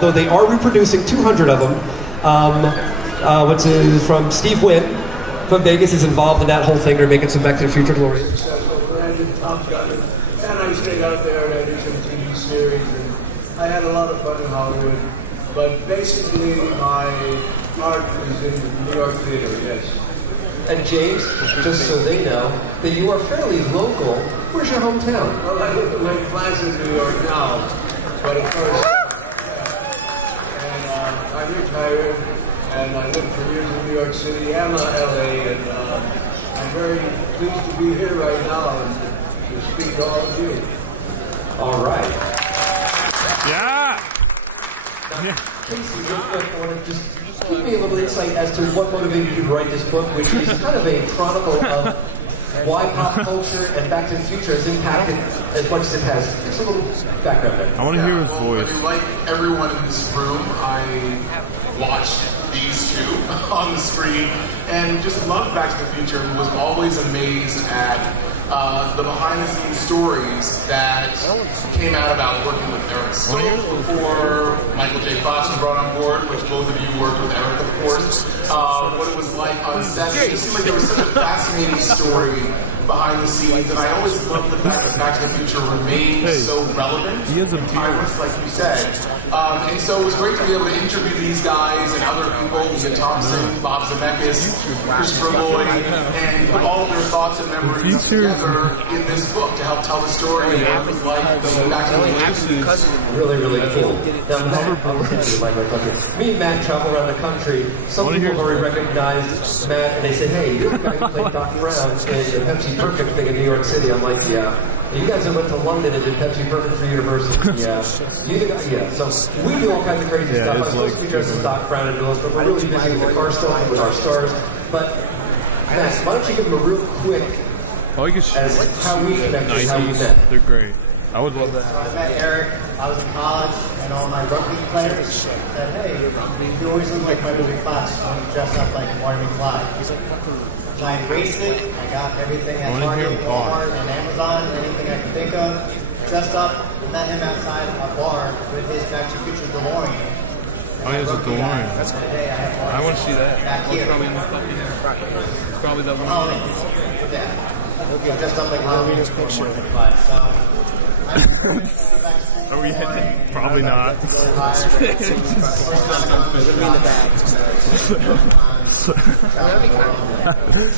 although they are reproducing 200 of them. From Steve Wynn from Vegas is involved in that whole thing. They're making some Back to the Future glory. And I stayed out there and I did some TV series and I had a lot of fun in Hollywood. But basically my heart is in New York theater, yes. And James, just so they know, that you are fairly local. Where's your hometown? Well, I live in Lake Placid, New York now, but of course, and I'm retired, and I lived for years in New York City and LA, and I'm very pleased to be here right now and to speak to all of you. All right. Yeah. Now, Casey, real quick, I want to just give me a little insight as to what motivated you to write this book, which is kind of a chronicle of why pop culture and Back to the Future has impacted as much as it has. Just a little background there. I want to hear his voice. I mean, like everyone in this room, I watched these two on the screen and just loved Back to the Future and was always amazed at the behind-the-scenes stories that came out about working with Eric Stoltz before Michael J. Fox was brought on board, which both of you worked with Eric, of course. What it was like on set. It just seemed like there was such a fascinating story behind the scenes, and I always loved the fact that Back to the Future remains so relevant and timeless, like you said. And so it was great to be able to interview these guys and other people, Ian Thompson, Bob Zemeckis, Christopher Lloyd, and put all of their thoughts and memories together in this book to help tell the story and what it was like going back to the future. Really, really cool. Now, Matt, me and Matt travel around the country. Some people have already recognized Matt, and they say, hey, you're the guy who played Doc Brown in the Pepsi Perfect thing in New York City. I'm like, yeah. You guys have went to London and did Pepsi Perfect for University. Yeah. You the guy, yeah. So we do all kinds of crazy stuff. I'm supposed to be dressed as Doc Brown and do this, but we're really busy with the car stuff with our stars. But, Matt, why don't you give them a real quick as how we connected, how we met. They're great. I would love that. So I met Eric. I was in college, and all my rugby players said, hey, you always look like my movie class when you dress up like Marty McFly. So I embraced it. I got everything at Target, Walmart, and Amazon, anything I could think of. Dressed up, and met him outside a bar with his Back to the Future DeLorean. Oh, he has a DeLorean. That's hey, I want to see that. Back here. Probably in the puppy there. It's probably that one. Oh, yeah. Dressed up like Halloween's picture. So, are we hitting? Probably not.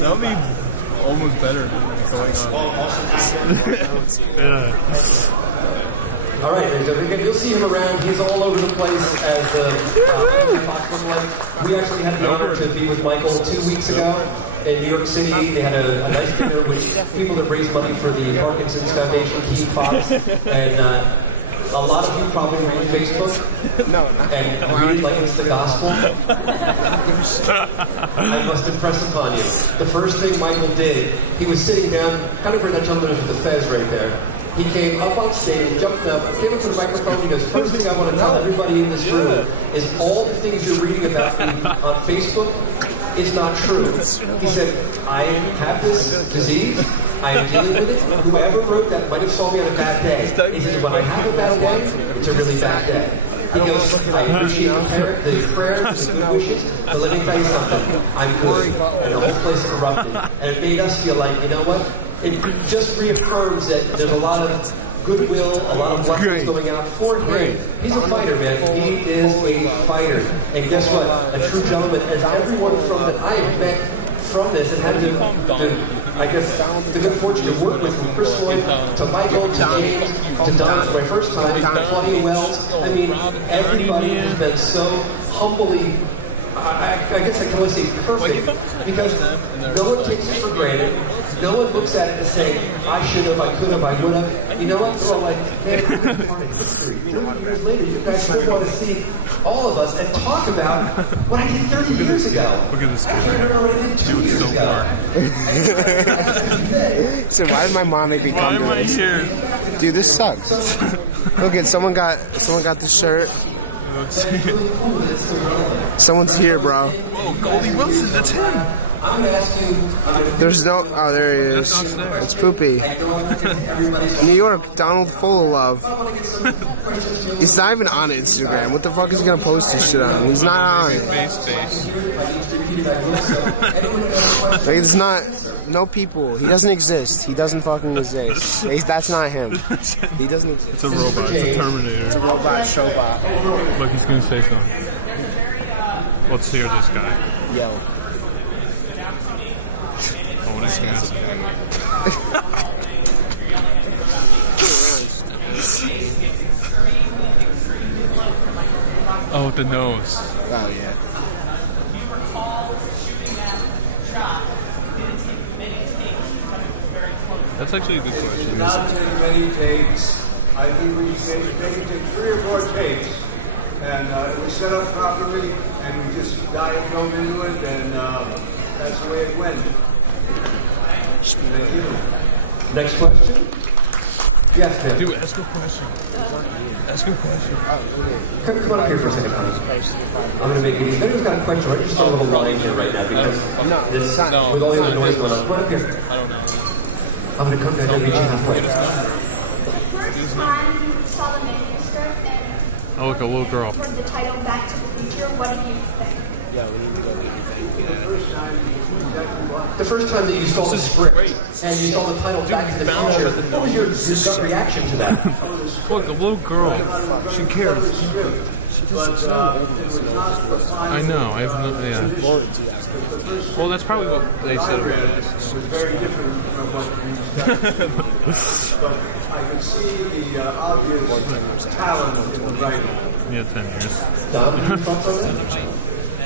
That would be almost better than going on. Yeah. All right, ladies and gentlemen, you'll see him around. He's all over the place as Fox lookalike. We actually had the honor to be with Michael 2 weeks ago in New York City. They had a nice dinner with people that raise money for the Parkinson's Foundation, Team Fox, and a lot of you probably read Facebook and read like it's the gospel. I must impress upon you. The first thing Michael did, he was sitting down, kind of where that gentleman is with the fez right there. He came up on stage, jumped up, came up to the microphone, he goes, first thing I want to tell everybody in this room is all the things you're reading about me on Facebook is not true. He said, I have this disease, I am dealing with it. Whoever wrote that might have saw me on a bad day. He says, when I have a bad day, it's a really bad day. He goes, I appreciate the prayers, the good wishes, but let me tell you something, I'm good. And the whole place erupted. And it made us feel like, you know what? It just reaffirms that there's a lot of goodwill, a lot of blessings going out for him. He's a fighter, man. He is a fighter. And guess what? A true gentleman, as everyone from that I have met from this and had I guess, the good fortune to work with, from Chris Lloyd to Michael to James to Don for my first time, Claudia Wells. I mean, everybody has been so humbly, I guess I can only say perfect, because no one takes it for granted. No one looks at it and say, I should have, I could have, I would have. You know what? They're all like, man, we're part of history. 30 years later, you guys still want to see all of us and talk about what I did 30 years ago. Look at this I can't remember what I did 2 years ago. So why did my mom make me come to this? Here? Dude, this sucks. Look at someone got the shirt. Let's see. Someone's here, bro. Oh, Goldie Wilson, that's him. I'm going to ask you. There's no. Oh, there he is. It's Poopy. New York, Donald full of love. He's not even on Instagram. What the fuck is he gonna post this shit on? He's not on it. Like, it's not. No people. He doesn't exist. He doesn't fucking exist. That's not him. He doesn't exist. It's a robot. It's a Terminator. It's a robot showbot. Look, he's gonna say something. Let's hear this guy. Yo. Oh, what is he gonna say? Oh, with the nose. Oh, yeah. That's actually a good question. Not many takes. I think we maybe take 3 or 4 takes. And it was set up properly, and we just dove into it, and that's the way it went. Thank you. Next question? Yes, ma'am. Dude, ask a question. Ask a question. Come on up here for a second, honey. I'm going to make it easy. If anyone's got a question, right? Just a little line here right now because this, with all the other noise going on. Come on up here. I don't know. I'm going to come down and meet you halfway. The first time you saw the manuscript and Oh, look, a little girl. from the title Back to the Future, what did you think? Yeah, we need to go get your thing. The first time that you saw the script and you saw the title Back to the Future, what was your gut reaction to that? Look, a little girl. She cares. I know. I have no. Yeah. Well, that's probably what they said about it. It was very different from what we said. But I could see the obvious talent in the writing. Yeah, 10 years. Don, your thoughts on that?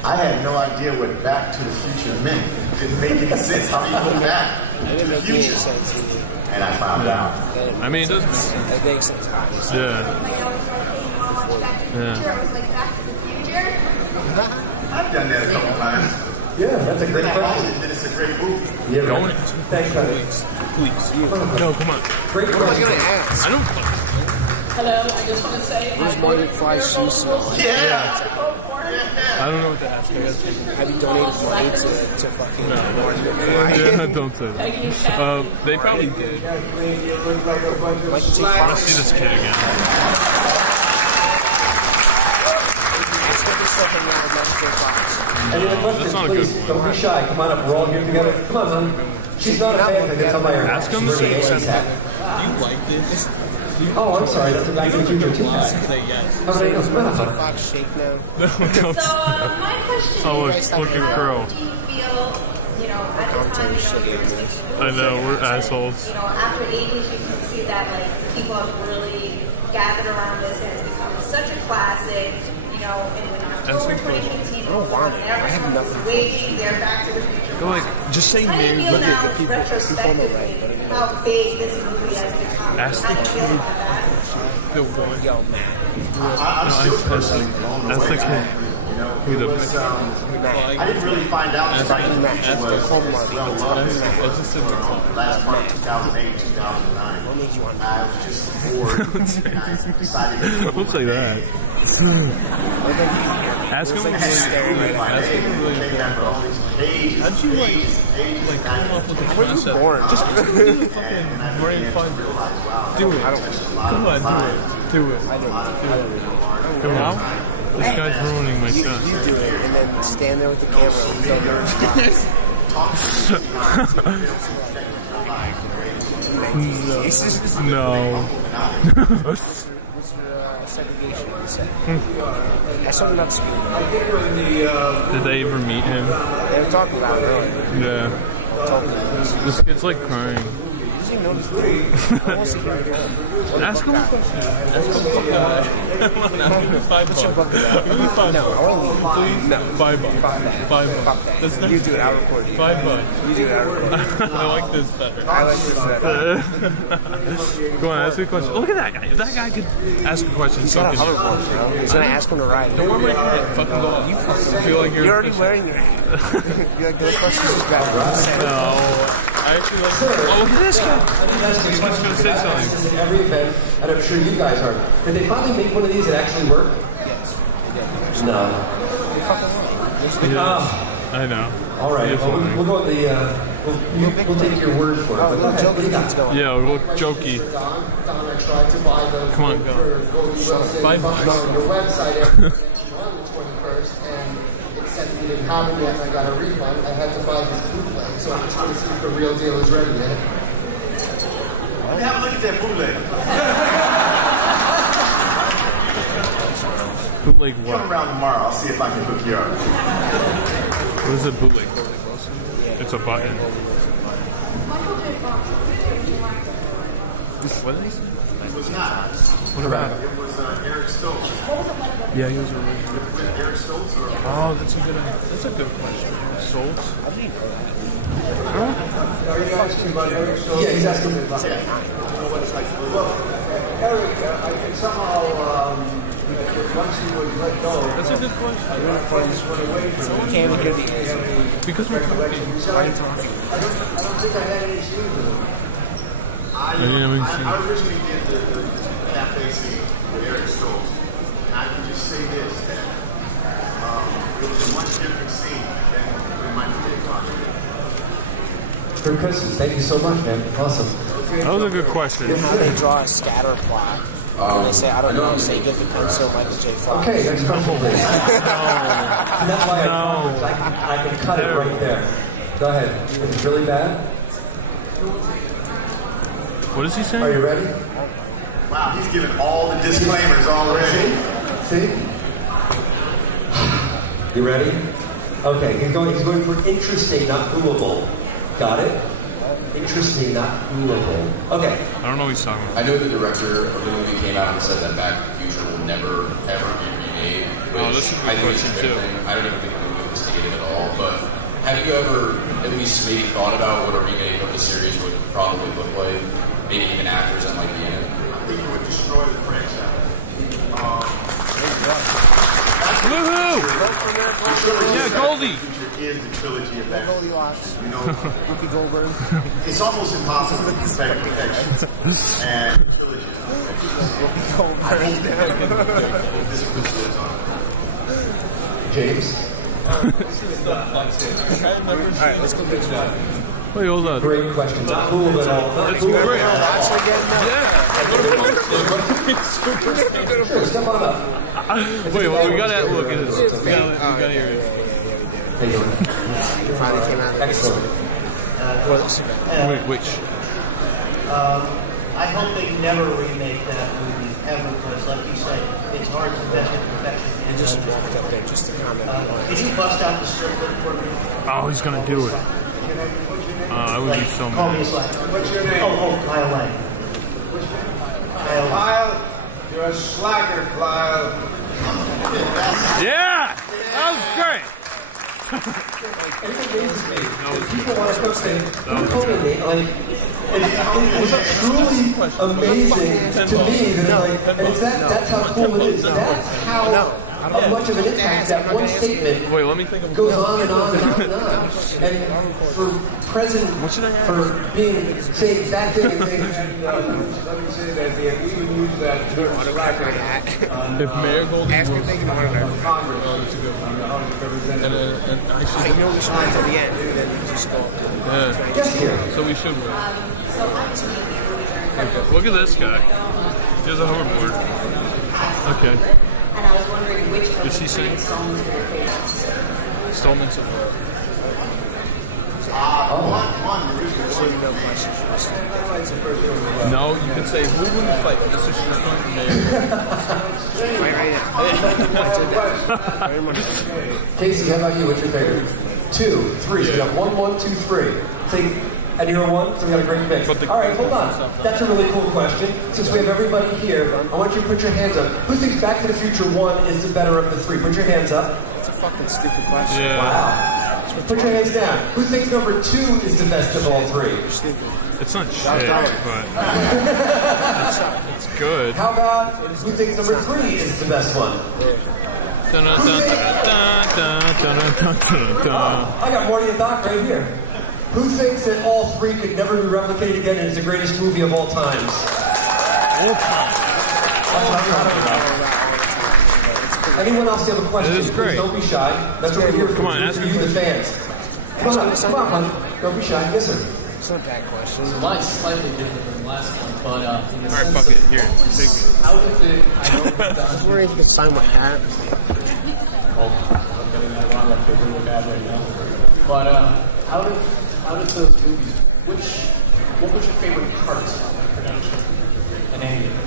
I had no idea what Back to the Future meant. It didn't make any sense. How do you go back to the future? And I found out. I mean, it does make sense. It makes sense. Yeah. Like I was like, hey, you want to watch Back to the Future? I was like, Back to the Future? I've done that a couple times. Yeah, that's a great I question. admit it's a great movie. Yeah, Don't. Thanks, honey. Please. No, come on. Great What am I question. gonna ask? I don't. Hello, I just want to say Where's I Marty voted for Fly your Shoe vocals. Song? Yeah. I don't know what to ask. I gotta take it. Have you donated money to fucking Marty Yeah, don't say that. They probably did. Made you look like a bunch of I want to see this kid again. Any other questions, That's not a please? good one. Don't be shy. Come on up. We're all here together. Come on, honey. She's not a fan. I can tell by her hat. Ask him She's the wearing an same 80s hat. You like this? Oh, I'm sorry. That's a Back to the Future 2 hat. Say yes. How many else? Come on up, honey. Fox shake now. No, don't. So my question Oh, is, look, look at girl. how do you feel, you know, at the time, you were I know, we're assholes. You know, after ages, you can see that, like, people have really gathered around this and it's become such a classic, you know, and when October 2018 rolls around and everyone's waiting, they're Back to the Future. Go like, just say How do you new. feel Look now, at the people. retrospectively, how big this movie has become? Ask How do the you feel kid. about that? The one. Yo, man. I'm still personally blown That's away the by kid. it. You know, Who it the- was, I didn't really find out that Back to the Future was well loved. Last part, 2008, 2009. What made you want I was just bored, and I decided to Don't say that. Ask him. came back with all these pages. How'd you like come up with the concept? born? Just do the fucking brain finder. Do it. Come on, do it. Come on. This guy's ruining my you shot. do it and then stand there with the camera and film No. What's your segregation on the set? That's something not speaking. I think when the Did they ever meet him? They were talking about it earlier. Yeah. Tolken. This kid's like crying. He doesn't even know this thing. I want to see him again. Ask him a question. Ask him What's your bucket about? No, I want to leave. Please? No. $5. That's not You do it, I'll record you. $5. You do it, I'll record you. I like this better. I like this better. Go on, ask me a question. Look at that guy. If that guy could ask a question, He's so got a could you. hoverboard, bro. He's going to ask him to ride it. Don't wear my hat. Fucking go on. You feel like You're already wearing your hat. You're like, the questions is better. No. I actually like. Oh, look at this guy. He's just going to say something. In every event, and I'm sure you guys are. Did they finally make one of these that actually work? Yes. No. Yeah, I know. All right. You're Well, fine. we'll go with the. We'll take your word for it. But go ahead. What do you got? Yeah, we'll look jokey. Don, I tried to buy the Come on, go. Goldie $5. on your website after on the 21st, and it said we didn't have it yet, and I got a refund. I had to buy this bootleg, so I'm just going to see if the real deal is ready yet. Let me have a look at that bootleg. Bootleg Come what? around tomorrow. I'll see if I can hook you up. What is a bootleg? It's a button. What is it? It was not. What about it? It was Eric Stoltz. Yeah, he was original. Eric Stoltz or Oh, that's a good question. Stoltz? Are you asking about Eric Stoltz? Yeah, he's asking me about yeah. Well, Eric, I can somehow, once he was let go, That's a good question. I went away from him. Can't even He had any Because we're talking. recollection. So I don't think I had any scenes with him. I originally did the cafe scene with Eric Stoltz. And I can just say this, that it was a much different scene than when Michael J. Fox did. Good question. Thank you so much, man. Awesome. That was a good question. How they draw a scatter plot. And they say, I don't know, say get the pencil Michael J. Fox. Okay, next question, please. And that's why I can cut it right there. Go ahead. Is it really bad? What is he saying? Are you ready? Wow, he's giving all the disclaimers already. See? You ready? Okay, he's going for interesting, not doable. Got it? Interesting, not doable. Okay. I don't know what he's talking about. I know the director of the movie came out and said that Back to the Future will never, ever be remade. Which Oh, that's a good I think is question, a good too. thing. I don't even think the movie was dated at all. But have you ever at least maybe thought about what a remake of the series would probably look like? Maybe even actors that might be in it? I think it would destroy the franchise. Woohoo! Yeah, Goldie! Is the trilogy of that. Goldilocks. You know, Whoopi Goldberg. it's almost impossible to perfect perfection. And the trilogy is perfection. James? Alright, let's go get one. Wait, hold on. Great question. Not cool at all. Not That's cool at great. all. Yeah. Sure, step on up. Wait, well, we gotta look at this. We gotta hear it. How you doing? Finally came out. Excellent. Wait, which? I hope they never remake that movie ever, because, like you said, it's hard to best in perfection. And just walked up there just to comment. Can you bust out the Stickland for me? Oh, he's gonna do it. I would be so Call me a mad. slacker. What's your name? Oh, Kyle Lang. Kyle. Kyle, you're a slacker, Kyle. Yeah! That was great! People want to say, who told me? Like, it was truly amazing to me that, like, and it's that's how cool it is. That's how much of an impact that one statement Wait, let me think of goes on and on and on and on. And for being saying that thing and saying, Let me say that they have even used that term slacker If Mayor Goldie Ask me if they can order that. Congress. Oh, that's a good one. The House of Representatives. And I I should. know which one's at the end, and then you just go. Yeah. yes, here. So we should win. Okay. Look at this guy. He has a hoverboard. Okay. And I was wondering which of Did she the sing? three songs were your favorites. Stallman's a One original No, you can say, who would you fight? This is Strickland, Mayor. Very much. Casey, how about you? What's your favorite? 2, 3. So we got 1, 1, 2, 3. See, and you're a 1, so we got a great mix. All right, hold on. That's a really cool question. Since we have everybody here, I want you to put your hands up. Who thinks Back to the Future 1 is the better of the 3? Put your hands up. It's a fucking stupid question. Yeah. Wow. Put your hands down. Who thinks number 2 is the best of all 3? It's not shit, but it's good. How about who thinks number 3 is the best one? Dun, dun, dun, dun, dun, dun, dun, dun. I got Marty and Doc right here. Who thinks that all 3 could never be replicated again and is the greatest movie of all times? All time. Anyone else have a question? It is great. Please don't be shy. That's what we're here for. Come on, We're ask for me you, the fans. Come on, honey. Don't be shy. Yes, sir. It's not that question. So mine's slightly different than the last one, but in the Alright, fuck it. Here, take it. how did the I know we've I was done. wondering if you could sign my hat. Oh, I'm getting that wrong. I feel really bad right now. But how did those movies? What was your favorite parts of the production? And any of it?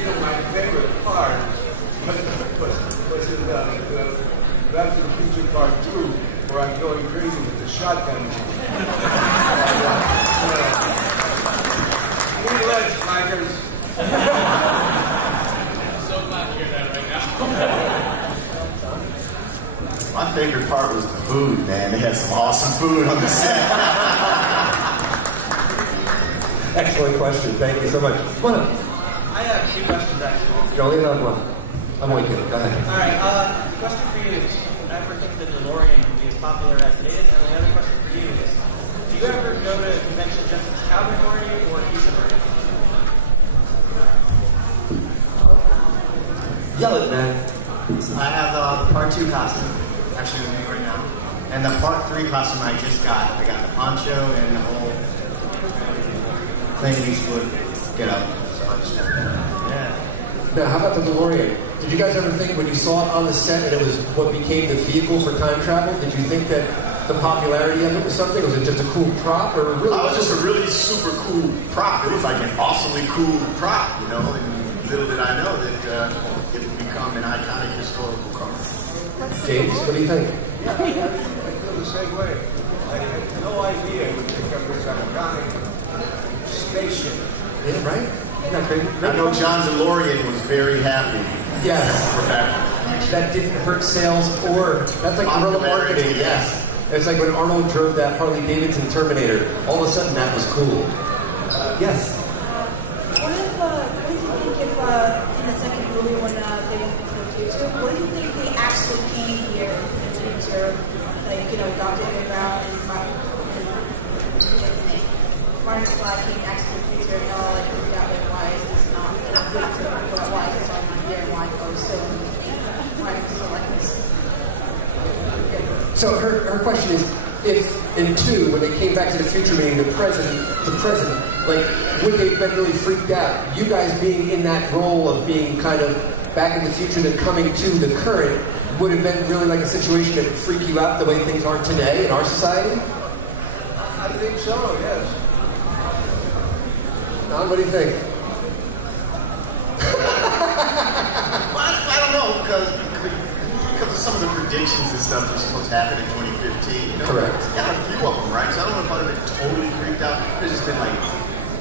You know, my favorite part was in the Back to the Future Part 2, where I'm going crazy with the shotgun. Need lunch, Micers. So glad to hear that right now. My favorite part was the food, man. They had some awesome food on the set. Excellent question. Thank you so much. Come on up. I have two questions, actually. Jolie, another one. I'm only kidding. Go ahead. All right. The question for you is, do you ever think the DeLorean would be as popular as it is? And the other question for you is, do you ever go to a convention just as Cowboy Goldie or Easter? Yell it, man. I have the Part 2 costume, actually with me right now. And the Part 3 costume I just got. I got the poncho and the whole Clint Eastwood get up. So I just have that. Yeah. Now, how about the DeLorean? Did you guys ever think when you saw it on the set and it was what became the vehicle for time travel, did you think that the popularity of it was something? Was it just a cool prop or really? It was just a really super cool prop. It was like an awesomely cool prop, you know, and little did I know that it would become an iconic historical car. James, what do you think? Yeah, I feel the same way. I had no idea it would pick up this iconic spaceship. Yeah, right? Yeah, great. I know John DeLorean was very happy. Yes. For that. That didn't hurt sales or that's like guerrilla marketing. Yes. It's like when Arnold drove that Harley Davidson Terminator. All of a sudden, that was cool. Yes. What do you think if in the second movie when they went to the future, what do you think they actually came here in the future? Like, you know, Dr. Underground and Martin Fly came actually in the future and all like freaked out like why is this not in the future? Why is this on my year? Why is it so like this? So her question is, if in 2, when they came back to the future, meaning the present, like, would they have been really freaked out? You guys being in that role of being kind of back in the future, then coming to the current, would have been really like a situation that would freak you out the way things are today in our society? I think so, yes. Don, what do you think? Well, I don't know, because of some of the predictions and stuff that was supposed to happen in 2015. You know? Correct. Got a few of them, right? So I don't know if I would have been totally freaked out. I've just been like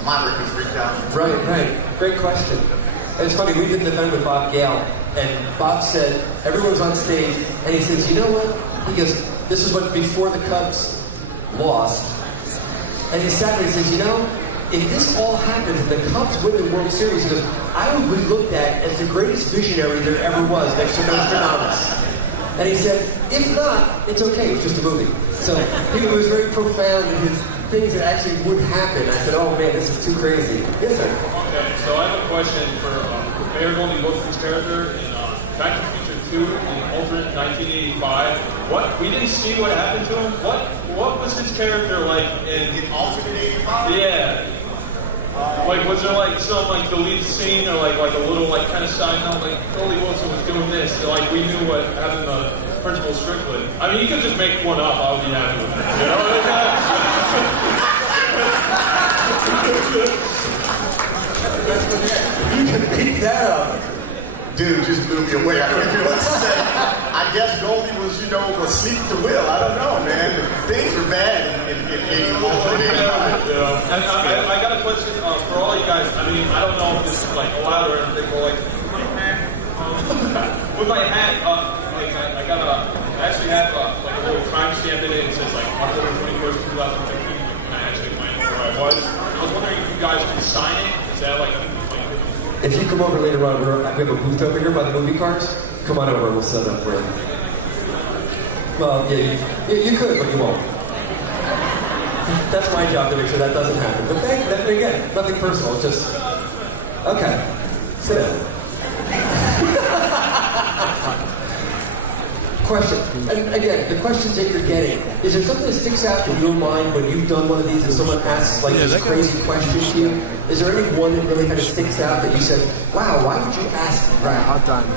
moderately freaked out. Right. Great question. And it's funny, we did an event with Bob Gale, and Bob said, everyone was on stage, and he says, you know what? He goes, this is what before the Cubs lost. And he sat there and he says, you know, if this all happens, if the Cubs win the World Series, he goes, I would be looked at as the greatest visionary there ever was next to Nostradamus. And he said, if not, it's okay, it's just a movie. So he was very profound in his things that actually would happen. I said, oh man, this is too crazy. Yes, sir. Okay, so I have a question for Mayor Goldie Wilson's character in Back to the Future 2 in alternate 1985. We didn't see what happened to him. What was his character like in alternate 85? Yeah. Like, was there like some like deleted scene or like a little like kind of side note like Goldie Wilson was doing this? Like we knew what happened to Principal Stickland. I mean, you could just make one up. I would be happy with it. You know? You can beat that up. Dude, just blew me away. I don't know what to say. I guess Goldie was, asleep at the wheel. I don't know, man. Things were bad in 84. I got a question for all you guys. I mean, I don't know if this is like allowed or anything, but like with my hat, I actually have like a little time stamp in it. It says like October 21st, 2015. And I actually went where I was. I was wondering if you guys could sign it. Is that like a If you come over later on, we have a booth over here by the movie cars. Come on over and we'll set it up for you. Well, yeah, you could, but you won't. That's my job to make sure that doesn't happen. But again, nothing personal, it's just... Okay, sit down. question. And again, the questions that you're getting, is there something that sticks out in your mind when you've done one of these and someone asks like this crazy question to you? Is there any one that really kind of sticks out that you said, wow, why would you ask that? All done.